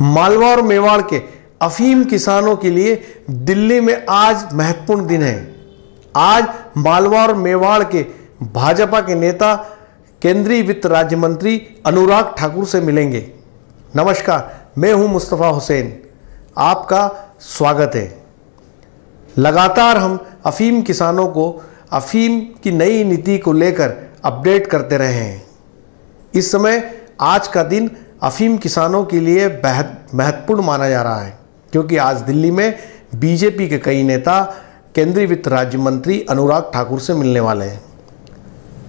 मालवा और मेवाड़ के अफीम किसानों के लिए दिल्ली में आज महत्वपूर्ण दिन है। आज मालवा और मेवाड़ के भाजपा के नेता केंद्रीय वित्त राज्य मंत्री अनुराग ठाकुर से मिलेंगे। नमस्कार, मैं हूं मुस्तफ़ा हुसैन, आपका स्वागत है। लगातार हम अफीम किसानों को अफीम की नई नीति को लेकर अपडेट करते रहे हैं। इस समय आज का दिन अफीम किसानों के लिए बेहद महत्वपूर्ण माना जा रहा है, क्योंकि आज दिल्ली में बीजेपी के कई नेता केंद्रीय वित्त राज्य मंत्री अनुराग ठाकुर से मिलने वाले हैं,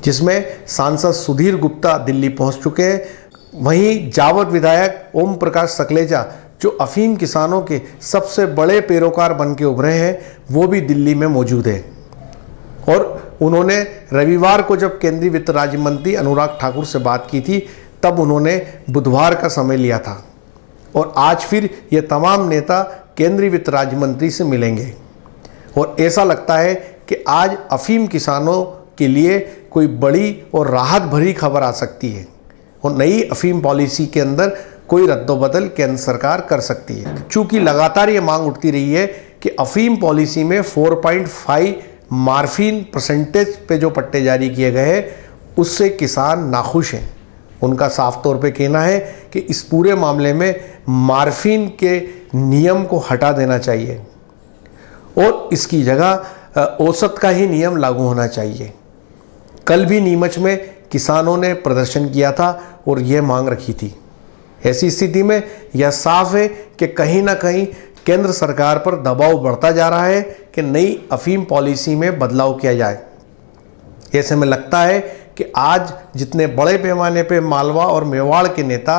जिसमें सांसद सुधीर गुप्ता दिल्ली पहुंच चुके हैं। वहीं जावद विधायक ओम प्रकाश सकलेचा, जो अफीम किसानों के सबसे बड़े पैरोकार बन के उभरे हैं, वो भी दिल्ली में मौजूद है। और उन्होंने रविवार को जब केंद्रीय वित्त राज्य मंत्री अनुराग ठाकुर से बात की थी, तब उन्होंने बुधवार का समय लिया था। और आज फिर ये तमाम नेता केंद्रीय वित्त राज्य मंत्री से मिलेंगे। और ऐसा लगता है कि आज अफीम किसानों के लिए कोई बड़ी और राहत भरी खबर आ सकती है और नई अफीम पॉलिसी के अंदर कोई रद्दोबदल केंद्र सरकार कर सकती है। चूँकि लगातार ये मांग उठती रही है कि अफीम पॉलिसी में 4.5 मार्फिन परसेंटेज पे जो पट्टे जारी किए गए हैं, उससे किसान नाखुश हैं। उनका साफ तौर पे कहना है कि इस पूरे मामले में मार्फिन के नियम को हटा देना चाहिए और इसकी जगह औसत का ही नियम लागू होना चाहिए। कल भी नीमच में किसानों ने प्रदर्शन किया था और ये मांग रखी थी। ऐसी स्थिति में यह साफ है कि कहीं ना कहीं केंद्र सरकार पर दबाव बढ़ता जा रहा है कि नई अफीम पॉलिसी में बदलाव किया जाए। ऐसे में लगता है कि आज जितने बड़े पैमाने पे मालवा और मेवाड़ के नेता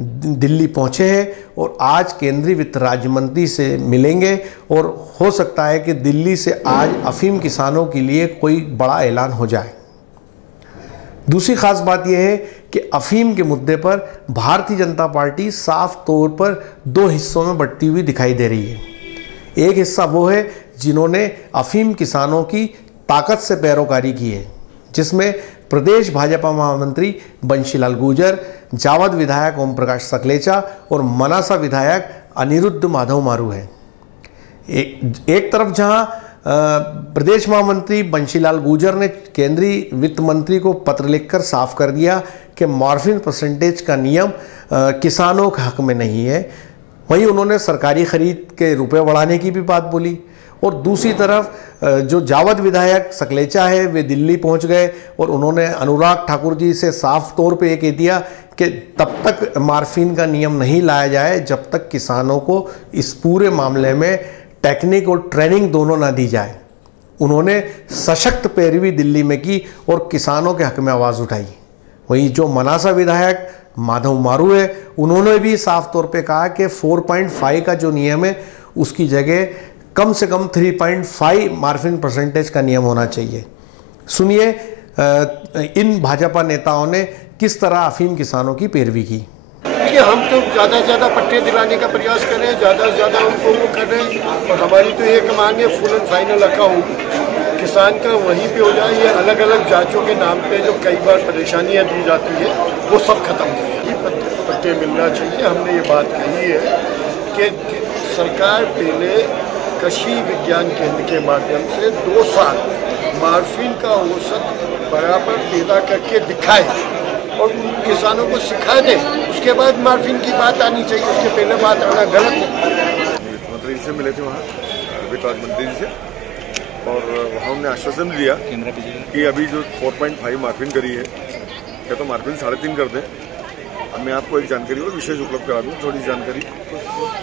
दिल्ली पहुंचे हैं और आज केंद्रीय वित्त राज्य मंत्री से मिलेंगे, और हो सकता है कि दिल्ली से आज अफीम किसानों के लिए कोई बड़ा ऐलान हो जाए। दूसरी खास बात यह है कि अफीम के मुद्दे पर भारतीय जनता पार्टी साफ तौर पर दो हिस्सों में बंटी हुई दिखाई दे रही है। एक हिस्सा वो है जिन्होंने अफीम किसानों की ताकत से पैरोकारी की है, जिसमें प्रदेश भाजपा महामंत्री बंशीलाल गुर्जर, जावद विधायक ओम प्रकाश सकलेचा और मनासा विधायक अनिरुद्ध माधव मारू हैं। एक तरफ जहां प्रदेश महामंत्री बंशीलाल गुर्जर ने केंद्रीय वित्त मंत्री को पत्र लिखकर साफ कर दिया कि मॉर्फिन परसेंटेज का नियम किसानों के हक में नहीं है, वहीं उन्होंने सरकारी खरीद के रुपए बढ़ाने की भी बात बोली। और दूसरी तरफ जो जावद विधायक सकलेचा है, वे दिल्ली पहुंच गए और उन्होंने अनुराग ठाकुर जी से साफ तौर पे ये कह दिया कि तब तक मार्फिन का नियम नहीं लाया जाए जब तक किसानों को इस पूरे मामले में टेक्निक और ट्रेनिंग दोनों ना दी जाए। उन्होंने सशक्त पैरवी दिल्ली में की और किसानों के हक में आवाज़ उठाई। वहीं जो मनासा विधायक माधव मारू है, उन्होंने भी साफ तौर पे कहा कि 4.5 का जो नियम है उसकी जगह कम से कम 3.5 मार्फिन परसेंटेज का नियम होना चाहिए। सुनिए इन भाजपा नेताओं ने किस तरह अफीम किसानों की पैरवी की। कि हम तो ज़्यादा से ज़्यादा पट्टे दिलाने का प्रयास कर रहे हैं, ज़्यादा से ज़्यादा उनको वो कर रहे हैं, और हमारी तो एक मांग है फुल एंड फाइनल अकाउंट किसान का वहीं पे हो जाए। ये अलग अलग जांचों के नाम पे जो कई बार परेशानियां दी जाती है, वो सब खत्म हो जाए। पट्टे मिलना चाहिए। हमने ये बात कही है कि सरकार पहले कृषि विज्ञान केंद्र के माध्यम से 2 साल मार्फिन का औसत बराबर पैदा करके दिखाए और किसानों को सिखा दे, उसके बाद मार्फिन की बात आनी चाहिए, उसके पहले बात आना गलत है। वित्त मंत्री से मिले थे वहाँ, वित्त राज्य मंत्री से, और वहाँ हमने आश्वासन दिया कि अभी जो 4.5 मार्फिन करी है, या तो मार्फिन 3.5 कर दें। अब मैं आपको एक जानकारी और विशेष उपलब्ध करा दूँ, थोड़ी जानकारी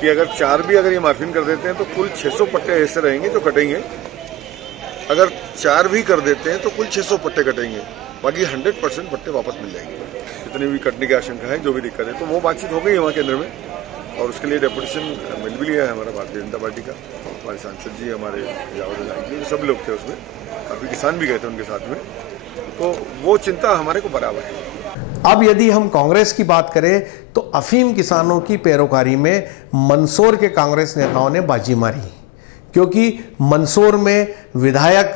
कि अगर 4 भी अगर ये मार्फिन कर देते हैं तो कुल 600 पट्टे ऐसे रहेंगे जो कटेंगे। अगर 4 भी कर देते हैं तो कुल 600 पट्टे कटेंगे, बाकी 100% पट्टे वापस मिल जाएंगे। जितनी भी कटने की आशंका है, जो भी दिक्कत है, तो वो बातचीत हो गई है वहाँ केंद्र में, और उसके लिए डेपुटेशन मिल भी लिया है हमारा भारतीय जनता पार्टी का। हमारे सांसद जी, हमारे जावद विधायक जी, सब लोग थे उसमें, काफ़ी किसान भी गए थे उनके साथ में, तो वो चिंता हमारे को बराबर है। अब यदि हम कांग्रेस की बात करें तो अफीम किसानों की पैरोकारी में मंदसौर के कांग्रेस नेताओं ने बाजी मारी, क्योंकि मंदसौर में विधायक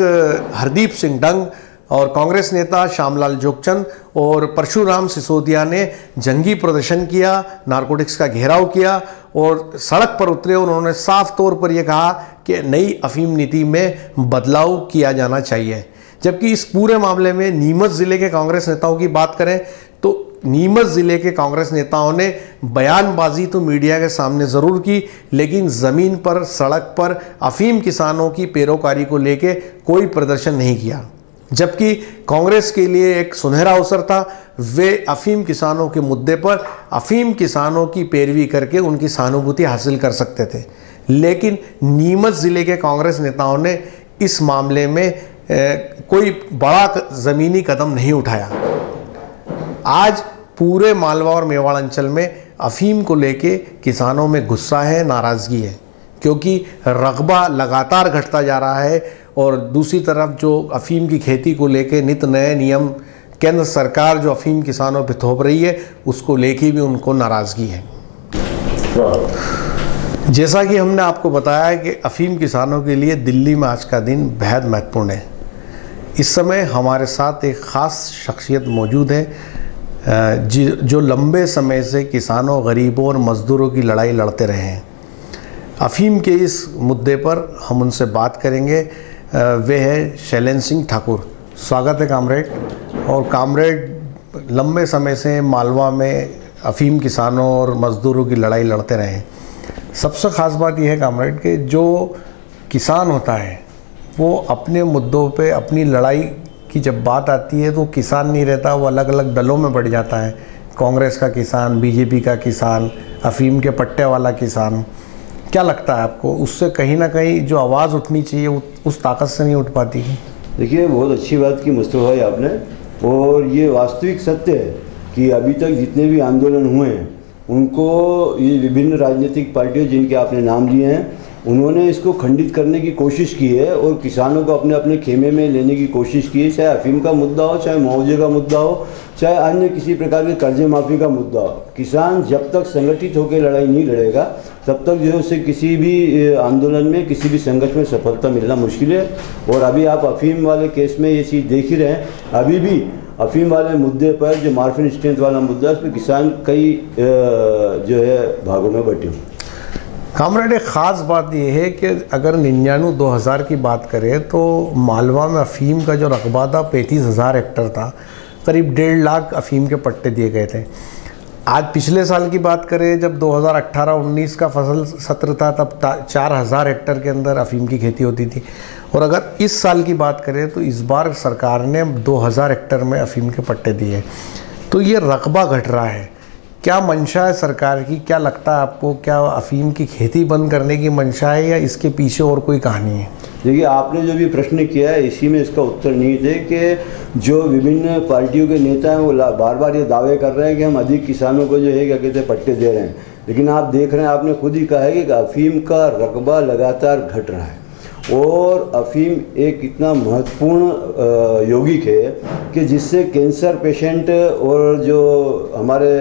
हरदीप सिंह डंग और कांग्रेस नेता श्यामलाल जोगचंद और परशुराम सिसोदिया ने जंगी प्रदर्शन किया, नारकोटिक्स का घेराव किया और सड़क पर उतरे। उन्होंने साफ तौर पर यह कहा कि नई अफीम नीति में बदलाव किया जाना चाहिए। जबकि इस पूरे मामले में नीमच ज़िले के कांग्रेस नेताओं की बात करें तो नीमच ज़िले के कांग्रेस नेताओं ने बयानबाजी तो मीडिया के सामने ज़रूर की, लेकिन ज़मीन पर सड़क पर अफीम किसानों की पैरोकारी को लेके कोई प्रदर्शन नहीं किया। जबकि कांग्रेस के लिए एक सुनहरा अवसर था, वे अफीम किसानों के मुद्दे पर अफीम किसानों की पैरवी करके उनकी सहानुभूति हासिल कर सकते थे। लेकिन नीमच ज़िले के कांग्रेस नेताओं ने इस मामले में कोई बड़ा ज़मीनी कदम नहीं उठाया। आज पूरे मालवा और मेवाड़ अंचल में अफीम को लेके किसानों में गुस्सा है, नाराज़गी है, क्योंकि रकबा लगातार घटता जा रहा है और दूसरी तरफ जो अफीम की खेती को लेके नित नए नियम केंद्र सरकार जो अफीम किसानों पे थोप रही है, उसको लेके भी उनको नाराज़गी है। जैसा कि हमने आपको बताया कि अफीम किसानों के लिए दिल्ली में आज का दिन बेहद महत्वपूर्ण है। इस समय हमारे साथ एक ख़ास शख्सियत मौजूद है जो लंबे समय से किसानों, गरीबों और मज़दूरों की लड़ाई लड़ते रहे हैं। अफीम के इस मुद्दे पर हम उनसे बात करेंगे। वे है शैलेंद्र सिंह ठाकुर। स्वागत है कामरेड। और कामरेड लंबे समय से मालवा में अफीम किसानों और मज़दूरों की लड़ाई लड़ते रहे हैं। सबसे ख़ास बात यह है कामरेड कि जो किसान होता है वो अपने मुद्दों पे अपनी लड़ाई की जब बात आती है तो किसान नहीं रहता, वो अलग अलग दलों में बढ़ जाता है। कांग्रेस का किसान, बीजेपी का किसान, अफीम के पट्टे वाला किसान। क्या लगता है आपको, उससे कहीं ना कहीं जो आवाज़ उठनी चाहिए उस ताकत से नहीं उठ पाती है? देखिए, बहुत अच्छी बात की मुस्तफा भाई आपने, और ये वास्तविक सत्य है कि अभी तक जितने भी आंदोलन हुए हैं उनको ये विभिन्न राजनीतिक पार्टियों जिनके आपने नाम लिए हैं उन्होंने इसको खंडित करने की कोशिश की है और किसानों को अपने अपने खेमे में लेने की कोशिश की है। चाहे अफीम का मुद्दा हो, चाहे मुआवजे का मुद्दा हो, चाहे अन्य किसी प्रकार के कर्जे माफ़ी का मुद्दा हो। किसान जब तक संगठित होकर लड़ाई नहीं लड़ेगा तब तक जो है उसे किसी भी आंदोलन में, किसी भी संघर्ष में सफलता मिलना मुश्किल है। और अभी आप अफीम वाले केस में ये चीज़ देख ही रहे हैं। अभी भी अफीम वाले मुद्दे पर जो मार्फिन स्ट्रेंथ वाला मुद्दा है उस पर किसान कई जो है भागों में बटे हुए। कामरेड, एक ख़ास बात यह है कि अगर 99-2000 की बात करें तो मालवा में अफीम का जो रकबा था 35,000 हेक्टर था। करीब 1.5 लाख अफीम के पट्टे दिए गए थे। आज पिछले साल की बात करें जब 2018-19 का फसल सत्र था तब 4,000 हेक्टर के अंदर अफीम की खेती होती थी। और अगर इस साल की बात करें तो इस बार सरकार ने 2,000 हेक्टर में अफीम के पट्टे दिए। तो ये रकबा घट रहा है। क्या मंशा है सरकार की? क्या लगता है आपको, क्या अफीम की खेती बंद करने की मंशा है या इसके पीछे और कोई कहानी है? देखिए, आपने जो भी प्रश्न किया है इसी में इसका उत्तर निहित है कि जो विभिन्न पार्टियों के नेता हैं वो बार बार ये दावे कर रहे हैं कि हम अधिक किसानों को जो है क्या कहते हैं पट्टे दे रहे हैं। लेकिन आप देख रहे हैं, आपने खुद ही कहा है कि अफीम का रकबा लगातार घट रहा है। और अफीम एक इतना महत्वपूर्ण यौगिक है कि जिससे कैंसर पेशेंट और जो हमारे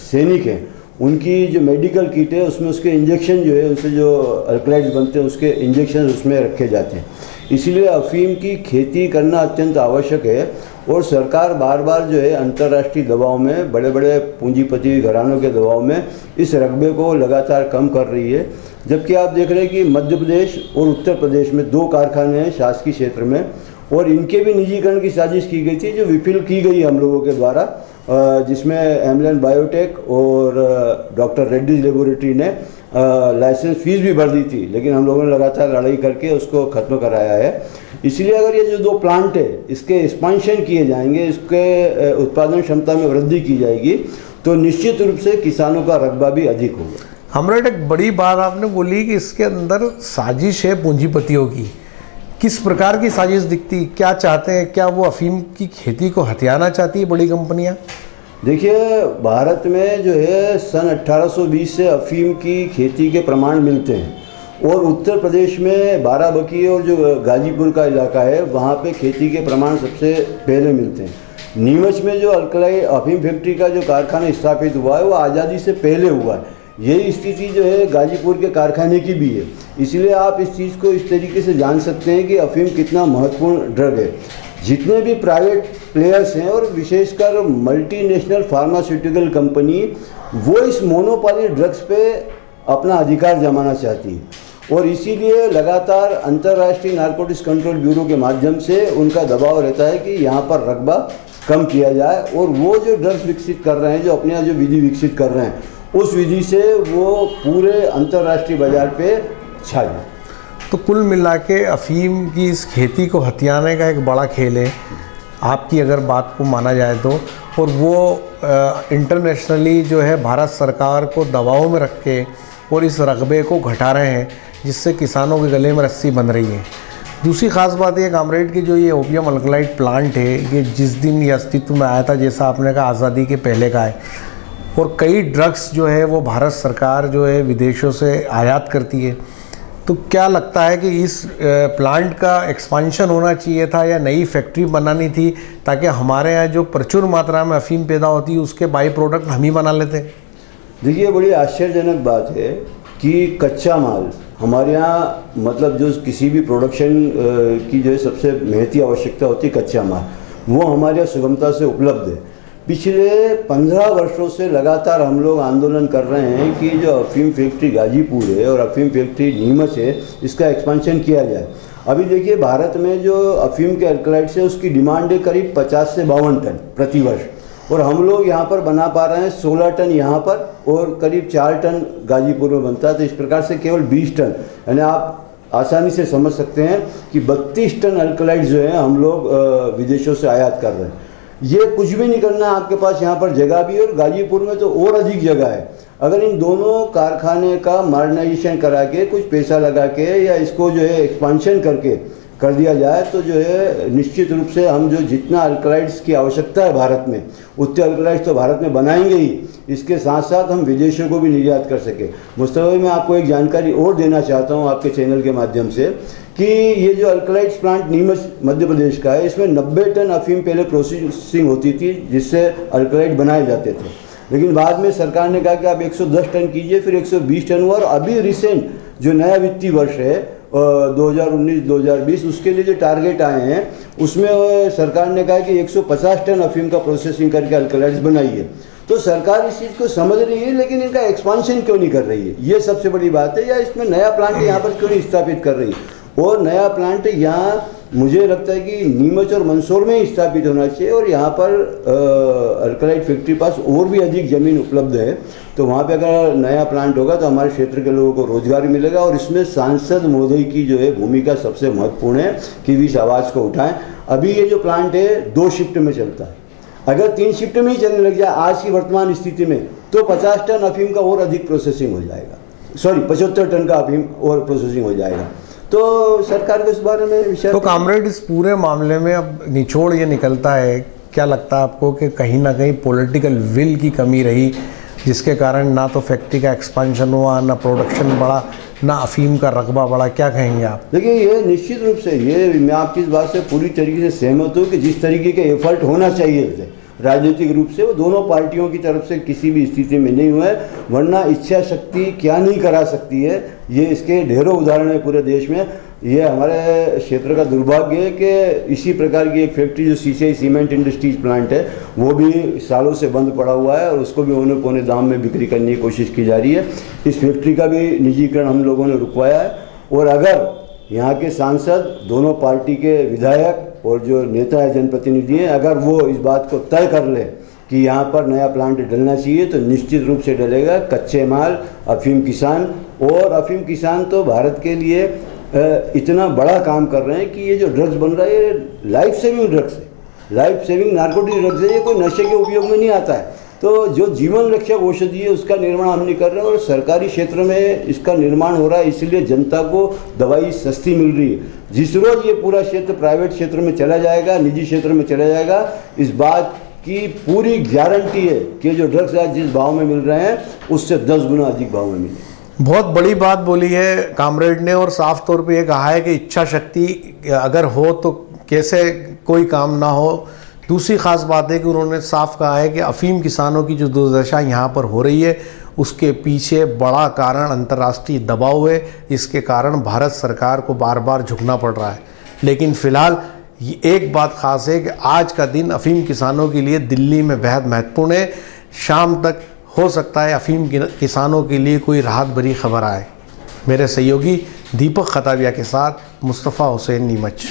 सैनिक हैं उनकी जो मेडिकल किट है उसमें उसके इंजेक्शन जो है, उनसे जो अल्कलाइड्स बनते हैं उसके इंजेक्शन उसमें रखे जाते हैं। इसलिए अफीम की खेती करना अत्यंत आवश्यक है। और सरकार बार बार जो है अंतर्राष्ट्रीय दबाव में, बड़े बड़े पूंजीपति घरानों के दबाव में इस रकबे को लगातार कम कर रही है। जबकि आप देख रहे हैं कि मध्य प्रदेश और उत्तर प्रदेश में 2 कारखाने हैं शासकीय क्षेत्र में, और इनके भी निजीकरण की साजिश की गई थी जो विफल की गई हम लोगों के द्वारा, जिसमें एमलन बायोटेक और डॉक्टर रेड्डीज लेबोरेटरी ने लाइसेंस फीस भी भर दी थी, लेकिन हम लोगों ने लगातार लड़ाई करके उसको ख़त्म कराया है। इसलिए अगर ये जो 2 प्लांट है इसके एक्सपांशन किए जाएंगे, इसके उत्पादन क्षमता में वृद्धि की जाएगी तो निश्चित रूप से किसानों का रकबा भी अधिक होगा। हमरा एक बड़ी बात आपने बोली कि इसके अंदर साजिश है पूंजीपतियों की। किस प्रकार की साजिश दिखती, क्या चाहते हैं? क्या वो अफीम की खेती को हथियाना चाहती है बड़ी कंपनियां? देखिए, भारत में जो है सन 1820 से अफीम की खेती के प्रमाण मिलते हैं और उत्तर प्रदेश में बाराबंकी और जो गाजीपुर का इलाका है वहाँ पे खेती के प्रमाण सबसे पहले मिलते हैं। नीमच में जो अल्कलाई अफीम फैक्ट्री का जो कारखाना स्थापित हुआ है वो आज़ादी से पहले हुआ है। यही स्थिति जो है गाजीपुर के कारखाने की भी है। इसलिए आप इस चीज़ को इस तरीके से जान सकते हैं कि अफीम कितना महत्वपूर्ण ड्रग है। जितने भी प्राइवेट प्लेयर्स हैं और विशेषकर मल्टीनेशनल फार्मास्यूटिकल कंपनी, वो इस मोनोपोली ड्रग्स पे अपना अधिकार जमाना चाहती है और इसीलिए लगातार अंतर्राष्ट्रीय नारकोटिक्स कंट्रोल ब्यूरो के माध्यम से उनका दबाव रहता है कि यहाँ पर रकबा कम किया जाए और वो जो ड्रग्स विकसित कर रहे हैं, जो अपने यहाँ जो विधि विकसित कर रहे हैं, उस विधि से वो पूरे अंतर्राष्ट्रीय बाजार पे छा जाए। तो कुल मिला के अफीम की इस खेती को हथियाने का एक बड़ा खेल है आपकी अगर बात को माना जाए तो, और वो इंटरनेशनली जो है भारत सरकार को दबाव में रख के और इस रकबे को घटा रहे हैं, जिससे किसानों के गले में रस्सी बंध रही है। दूसरी ख़ास बात ये कामरेड की जो ये ओपियम अल्कलाइड प्लांट है, ये जिस दिन ये अस्तित्व में आया था, जैसा आपने कहा आज़ादी के पहले का है, और कई ड्रग्स जो है वो भारत सरकार जो है विदेशों से आयात करती है। तो क्या लगता है कि इस प्लांट का एक्सपांशन होना चाहिए था या नई फैक्ट्री बनानी थी, ताकि हमारे यहाँ जो प्रचुर मात्रा में अफीम पैदा होती है उसके बाई प्रोडक्ट हम ही बना लेते? देखिए, बड़ी आश्चर्यजनक बात है कि कच्चा माल हमारे यहाँ, मतलब जो किसी भी प्रोडक्शन की जो है सबसे महती आवश्यकता होती है कच्चा माल, वो हमारे यहाँ सुगमता से उपलब्ध है। पिछले 15 वर्षों से लगातार हम लोग आंदोलन कर रहे हैं कि जो अफीम फैक्ट्री गाजीपुर है और अफीम फैक्ट्री नीमच है, इसका एक्सपेंशन किया जाए। अभी देखिए, भारत में जो अफीम के अल्कलाइड्स है उसकी डिमांड है करीब 50 से 52 टन प्रति वर्ष, और हम लोग यहाँ पर बना पा रहे हैं 16 टन यहाँ पर और करीब 4 टन गाजीपुर में बनता है। तो इस प्रकार से केवल 20 टन, यानी आप आसानी से समझ सकते हैं कि 32 टन अल्कलाइड जो है हम लोग विदेशों से आयात कर रहे हैं। ये कुछ भी नहीं करना है, आपके पास यहाँ पर जगह भी है और गाजीपुर में तो और अधिक जगह है। अगर इन दोनों कारखाने का मॉडर्नाइजेशन करा के, कुछ पैसा लगा के या इसको जो है एक्सपांशन करके कर दिया जाए, तो जो है निश्चित रूप से हम जो जितना अल्कलाइड्स की आवश्यकता है भारत में, उतने अल्कलाइड्स तो भारत में बनाएंगे ही, इसके साथ साथ हम विदेशों को भी निर्यात कर सके। मुस्तफा भाई, मैं आपको एक जानकारी और देना चाहता हूँ आपके चैनल के माध्यम से कि ये जो अल्कलाइड्स प्लांट नीमच मध्य प्रदेश का है, इसमें 90 टन अफीम पहले प्रोसेसिंग होती थी जिससे अल्कलाइड बनाए जाते थे, लेकिन बाद में सरकार ने कहा कि आप 110 टन कीजिए, फिर 120 टन हुआ। और अभी रिसेंट जो नया वित्तीय वर्ष है 2019-2020, उसके लिए जो टारगेट आए हैं उसमें सरकार ने कहा कि 150 टन अफीम का प्रोसेसिंग करके अल्कलाइड्स बनाइए। तो सरकार इस चीज़ को समझ रही है, लेकिन इनका एक्सपांशन क्यों नहीं कर रही है, ये सबसे बड़ी बात है। या इसमें नया प्लांट यहाँ पर क्यों नहीं स्थापित कर रही है, और नया प्लांट यहाँ मुझे लगता है कि नीमच और मंदसौर में ही स्थापित होना चाहिए। और यहाँ पर अल्कलाइड फैक्ट्री पास और भी अधिक ज़मीन उपलब्ध है, तो वहाँ पे अगर नया प्लांट होगा तो हमारे क्षेत्र के लोगों को रोजगार मिलेगा। और इसमें सांसद महोदय की जो है भूमिका सबसे महत्वपूर्ण है कि भी इस आवाज़ को उठाएं। अभी ये जो प्लांट है 2 शिफ्ट में चलता है, अगर 3 शिफ्ट में ही चलने लग जाए आज की वर्तमान स्थिति में, तो 50 टन अफीम का और अधिक प्रोसेसिंग हो जाएगा, 75 टन का अफीम और प्रोसेसिंग हो जाएगा। तो सरकार को इस बारे में विचार। तो कामरेड, इस पूरे मामले में अब निचोड़ ये निकलता है, क्या लगता है आपको कि कहीं ना कहीं पॉलिटिकल विल की कमी रही, जिसके कारण ना तो फैक्ट्री का एक्सपेंशन हुआ, ना प्रोडक्शन बढ़ा, ना अफीम का रकबा बढ़ा? क्या कहेंगे आप? देखिए, ये निश्चित रूप से ये मैं आपकी इस बात से पूरी तरीके से सहमत हूँ कि जिस तरीके के एफर्ट होना चाहिए थे राजनीतिक रूप से, वो दोनों पार्टियों की तरफ से किसी भी स्थिति में नहीं हुआ है। वरना इच्छा शक्ति क्या नहीं करा सकती है, ये इसके ढेरों उदाहरण है पूरे देश में। ये हमारे क्षेत्र का दुर्भाग्य है कि इसी प्रकार की एक फैक्ट्री जो सीसीआई सीमेंट इंडस्ट्रीज प्लांट है, वो भी सालों से बंद पड़ा हुआ है और उसको भी औने पौने दाम में बिक्री करने की कोशिश की जा रही है। इस फैक्ट्री का भी निजीकरण हम लोगों ने रुकवाया है। और अगर यहाँ के सांसद, दोनों पार्टी के विधायक और जो नेता है, जनप्रतिनिधि हैं, अगर वो इस बात को तय कर ले कि यहाँ पर नया प्लांट डलना चाहिए, तो निश्चित रूप से डलेगा। कच्चे माल, अफीम किसान, और अफीम किसान तो भारत के लिए इतना बड़ा काम कर रहे हैं कि ये जो ड्रग्स बन रहा है ये लाइफ सेविंग ड्रग्स है, लाइफ सेविंग नार्कोटिक ड्रग्स है। ये कोई नशे के उपयोग में नहीं आता है। तो जो जीवन रक्षक औषधि है उसका निर्माण हम नहीं कर रहे हैं, और सरकारी क्षेत्र में इसका निर्माण हो रहा है, इसलिए जनता को दवाई सस्ती मिल रही है। जिस रोज ये पूरा क्षेत्र प्राइवेट क्षेत्र में चला जाएगा, निजी क्षेत्र में चला जाएगा, इस बात की पूरी गारंटी है कि जो ड्रग्स आज जिस भाव में मिल रहे हैं उससे 10 गुना अधिक भाव में मिले। बहुत बड़ी बात बोली है कामरेड ने, और साफ तौर पे ये कहा है कि इच्छा शक्ति अगर हो तो कैसे कोई काम ना हो। दूसरी ख़ास बात है कि उन्होंने साफ कहा है कि अफीम किसानों की जो दुर्दशा यहाँ पर हो रही है उसके पीछे बड़ा कारण अंतर्राष्ट्रीय दबाव है। इसके कारण भारत सरकार को बार बार झुकना पड़ रहा है। लेकिन फ़िलहाल ये एक बात ख़ास है कि आज का दिन अफ़ीम किसानों के लिए दिल्ली में बेहद महत्वपूर्ण है। शाम तक हो सकता है अफ़ीम किसानों के लिए कोई राहत भरी खबर आए। मेरे सहयोगी दीपक खताबिया के साथ मुस्तफ़ा हुसैन नीमच।